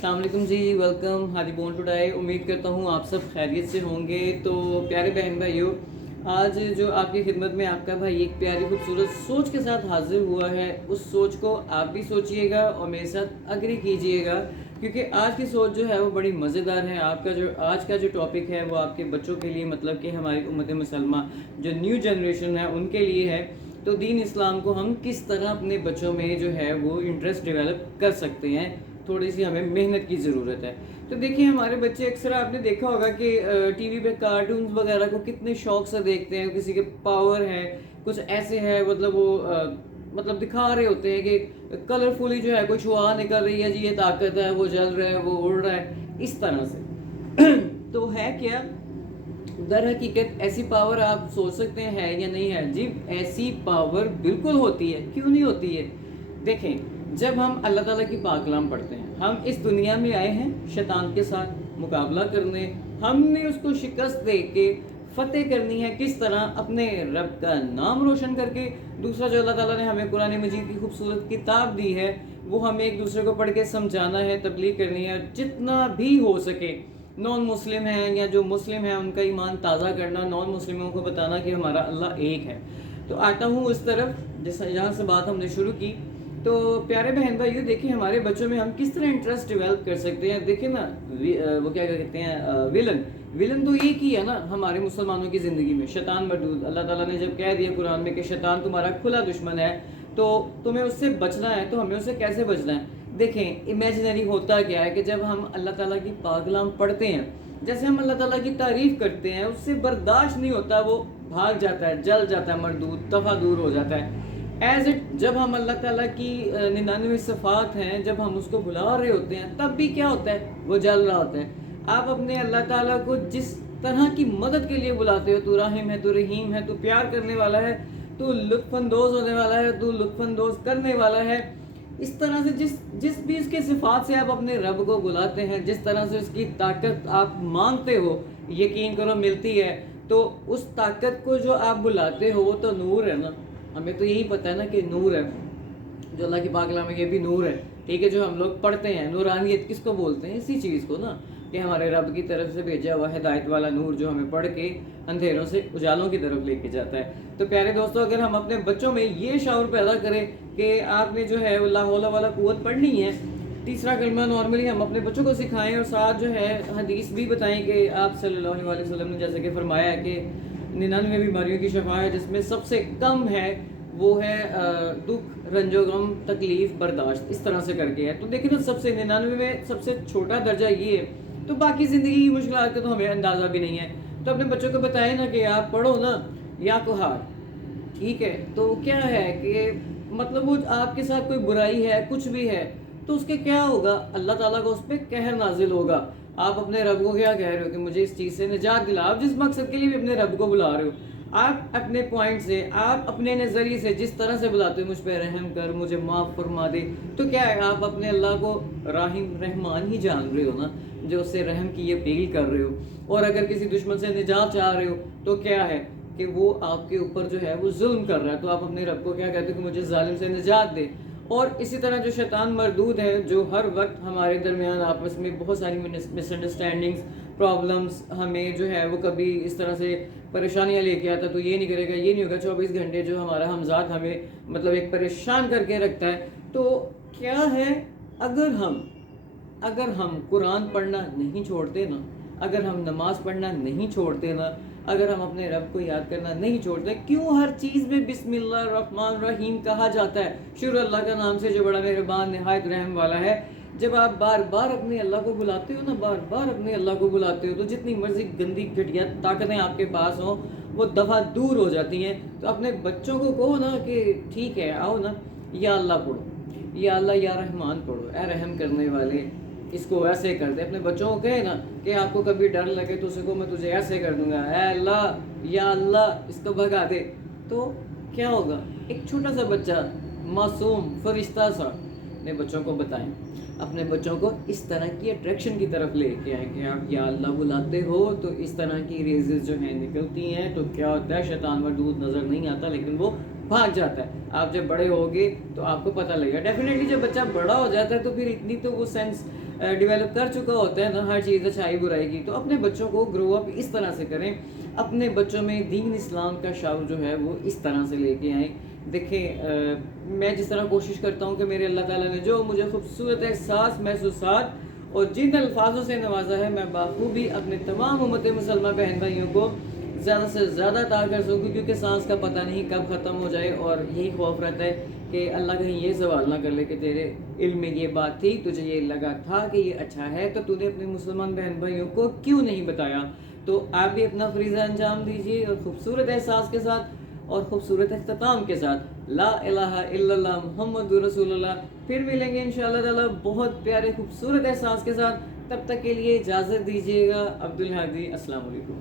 अस्सलाम वालेकुम जी, welcome Hadi bone today. उम्मीद करता हूँ आप सब खैरियत से होंगे। तो प्यारे बहन भाइयों, आज जो आपकी खिदमत में आपका भाई एक प्यारी खूबसूरत सोच के साथ हाजिर हुआ है, उस सोच को आप भी सोचिएगा और मेरे साथ अग्री कीजिएगा, क्योंकि आज की सोच जो है वो बड़ी मज़ेदार है। आपका जो आज का जो टॉपिक है वो आपके बच्चों के लिए, मतलब कि हमारी उम्मत मुसलमा जो न्यू जनरेशन है उनके लिए है। तो दीन इस्लाम को हम किस तरह अपने बच्चों में जो है वो इंटरेस्ट डेवलप कर सकते हैं, थोड़ी सी हमें मेहनत की ज़रूरत है। तो देखिए, हमारे बच्चे अक्सर आपने देखा होगा कि टीवी पे कार्टून्स वगैरह को कितने शौक से देखते हैं। किसी के पावर है, कुछ ऐसे है, मतलब वो मतलब दिखा रहे होते हैं कि कलरफुली जो है कोई शुआ निकल रही है जी, ये ताकत है, वो जल रहा है, वो उड़ रहा है, इस तरह से। तो है क्या दर हकीकत ऐसी पावर, आप सोच सकते हैं है या नहीं है जी? ऐसी पावर बिल्कुल होती है, क्यों नहीं होती है? देखें, जब हम अल्लाह ताला की पाकलाम पढ़ते हैं, हम इस दुनिया में आए हैं शैतान के साथ मुकाबला करने। हमने उसको शिकस्त दे के फतेह करनी है, किस तरह? अपने रब का नाम रोशन करके। दूसरा जो अल्लाह ताला ने हमें कुरान मजीद की खूबसूरत किताब दी है, वो हमें एक दूसरे को पढ़ के समझाना है, तबलीग करनी है, जितना भी हो सके। नॉन मुस्लिम हैं या जो मुस्लिम हैं उनका ईमान ताज़ा करना, नॉन मुस्लिमों को बताना कि हमारा अल्लाह एक है। तो आता हूँ उस तरफ जैसे जहाँ से बात हमने शुरू की। तो प्यारे बहन भाइयों, देखिए हमारे बच्चों में हम किस तरह इंटरेस्ट डेवलप कर सकते हैं। देखिए ना, वो क्या कहते हैं, विलन विलन तो एक ही है ना हमारे मुसलमानों की ज़िंदगी में, शैतान मरदूद। अल्लाह ताला ने जब कह दिया कुरान में कि शैतान तुम्हारा खुला दुश्मन है, तो तुम्हें उससे बचना है। तो हमें उससे कैसे बचना है? देखें, इमेजिनरी होता क्या है कि जब हम अल्लाह ताला की पाकलाम पढ़ते हैं, जैसे हम अल्लाह ताला की तारीफ़ करते हैं, उससे बर्दाश्त नहीं होता, वो भाग जाता है, जल जाता है, मरदूद दफ़ा दूर हो जाता है। एज इट जब हम अल्लाह ताला की 99 सिफ़ात हैं, जब हम उसको बुला रहे होते हैं, तब भी क्या होता है? वो जल रहा होता है। आप अपने अल्लाह ताला को जिस तरह की मदद के लिए बुलाते हो, तू राहिम है, तू रहीम है, तू प्यार करने वाला है, तू लुत्फ़अंदोज़ होने वाला है, तू लुत्फ़अंदोज़ करने वाला है, इस तरह से जिस जिस भी उसके सिफ़ात से आप अपने रब को बुलाते हैं, जिस तरह से उसकी ताकत आप मांगते हो, यकीन करो मिलती है। तो उस ताकत को जो आप बुलाते हो वो तो नूर है ना। हमें तो यही पता है ना कि नूर है, जो अल्लाह की पाकलाम में, ये भी नूर है, ठीक है। जो हम लोग पढ़ते हैं, नूरानियत किसको बोलते हैं? इसी चीज़ को ना, कि हमारे रब की तरफ से भेजा हुआ हिदायत वाला नूर जो हमें पढ़ के अंधेरों से उजालों की तरफ लेके जाता है। तो प्यारे दोस्तों, अगर हम अपने बच्चों में ये शऊर पैदा करें कि आपने जो है ला हौला वाला कुव्वत पढ़नी है, तीसरा कलमा नॉर्मली हम अपने बच्चों को सिखाएं, और साथ जो है हदीस भी बताएं कि आप सल्लल्लाहु अलैहि वसल्लम ने जैसे कि फरमाया है कि 99 बीमारियों की शफा है, जिसमें सबसे कम है वो है दुख, रंजो गम, तकलीफ़, बर्दाश्त, इस तरह से करके है। तो देखिए ना, सबसे 99 में सबसे छोटा दर्जा ये है। तो बाकी ज़िंदगी की मुश्किलात का तो हमें अंदाज़ा भी नहीं है। तो अपने बच्चों को बताएं ना कि आप पढ़ो ना या कुहार, ठीक है। तो क्या है कि मतलब वो आपके साथ कोई बुराई है, कुछ भी है, तो उसके क्या होगा? अल्लाह ताला को उस पर कहर नाजिल होगा। आप अपने रब को क्या कह रहे हो कि मुझे इस चीज़ से निजात दिला। आप जिस मकसद के लिए भी अपने रब को बुला रहे हो, आप अपने पॉइंट से, आप अपने नज़रिए से जिस तरह से बुलाते हो, मुझ पर रहम कर, मुझे माफ़ फरमा दे, तो क्या है? आप अपने अल्लाह को राहिम रहमान ही जान रहे हो ना, जो उससे रहम की ये अपील कर रहे हो। और अगर किसी दुश्मन से निजात चाह रहे हो, तो क्या है कि वो आपके ऊपर जो है वो जुल्म कर रहा है, तो आप अपने रब को क्या कहते हो कि मुझे जालिम से निजात दे। और इसी तरह जो शैतान मरदूद है, जो हर वक्त हमारे दरमियान आपस में बहुत सारी मिसअंडरस्टैंडिंग्स, प्रॉब्लम्स, हमें जो है वो कभी इस तरह से परेशानियां लेके आता, तो ये नहीं करेगा, ये नहीं होगा, 24 घंटे जो हमारा हमजाद हमें मतलब एक परेशान करके रखता है। तो क्या है, अगर हम कुरान पढ़ना नहीं छोड़ते ना, अगर हम नमाज पढ़ना नहीं छोड़ते ना, अगर हम अपने रब को याद करना नहीं छोड़ते, क्यों हर चीज़ में बिस्मिल्लाह रहमान रहीम कहा जाता है? शुरू अल्लाह का नाम से जो बड़ा मेहरबान निहायत रहम वाला है। जब आप बार बार अपने अल्लाह को बुलाते हो ना, बार बार अपने अल्लाह को बुलाते हो, तो जितनी मर्जी गंदी घटिया ताकतें आपके पास हों, वो दफ़ा दूर हो जाती हैं। तो अपने बच्चों को कहो ना कि ठीक है, आओ ना, या अल्लाह पढ़ो, या अल्लाह या रहमान पढ़ो, ए रहम करने वाले, इसको ऐसे कर दे। अपने बच्चों को कहे ना कि आपको कभी डर लगे तो उसे को मैं तुझे ऐसे कर दूंगा, ए अल्लाह या अल्लाह, इसको भगा दे। तो क्या होगा? एक छोटा सा बच्चा, मासूम फरिश्ता सा, अपने बच्चों को बताएं, अपने बच्चों को इस तरह की अट्रैक्शन की तरफ लेके आए कि आप या अल्लाह बुलाते हो तो इस तरह की रेजेस जो हैं निकलती हैं। तो क्या होता है? शैतान मरदूद नज़र नहीं आता, लेकिन वो بھاگ جاتا ہے. آپ جب بڑے ہوگے تو آپ کو پتہ لگے گا. ڈیفینیٹلی جب بچہ بڑا ہو جاتا ہے تو پھر اتنی تو وہ سینس ڈیولپ کر چکا ہوتا ہے نا ہر چیز اچھائی برائی کی. تو اپنے بچوں کو گرو اپ اس طرح سے کریں, اپنے بچوں میں دین اسلام کا شعور جو ہے وہ اس طرح سے لے کے آئیں. دیکھیں میں جس طرح کوشش کرتا ہوں کہ میرے اللہ تعالیٰ نے جو مجھے خوبصورت احساس محسوسات اور جن الفاظوں سے نوازا ہے, میں بخوبی اپنے تمام امت مسلمہ بہن بھائیوں کو زیادہ سے زیادہ عطا کر سکوں, کیونکہ سانس کا پتہ نہیں کب ختم ہو جائے, اور یہی خوف رہتا ہے کہ اللہ کہیں یہ سوال نہ کر لے کہ تیرے علم میں یہ بات تھی, تجھے یہ لگا تھا کہ یہ اچھا ہے, تو نے اپنے مسلمان بہن بھائیوں کو کیوں نہیں بتایا. تو آپ بھی اپنا فریضہ انجام دیجیے, اور خوبصورت احساس کے ساتھ اور خوبصورت اختتام کے ساتھ لا الہ الا اللہ محمد رسول اللہ. پھر ملیں گے انشاءاللہ تعالیٰ بہت پیارے خوبصورت احساس کے ساتھ. تب تک کے لیے اجازت دیجیے گا. عبدالہادی, السلام علیکم.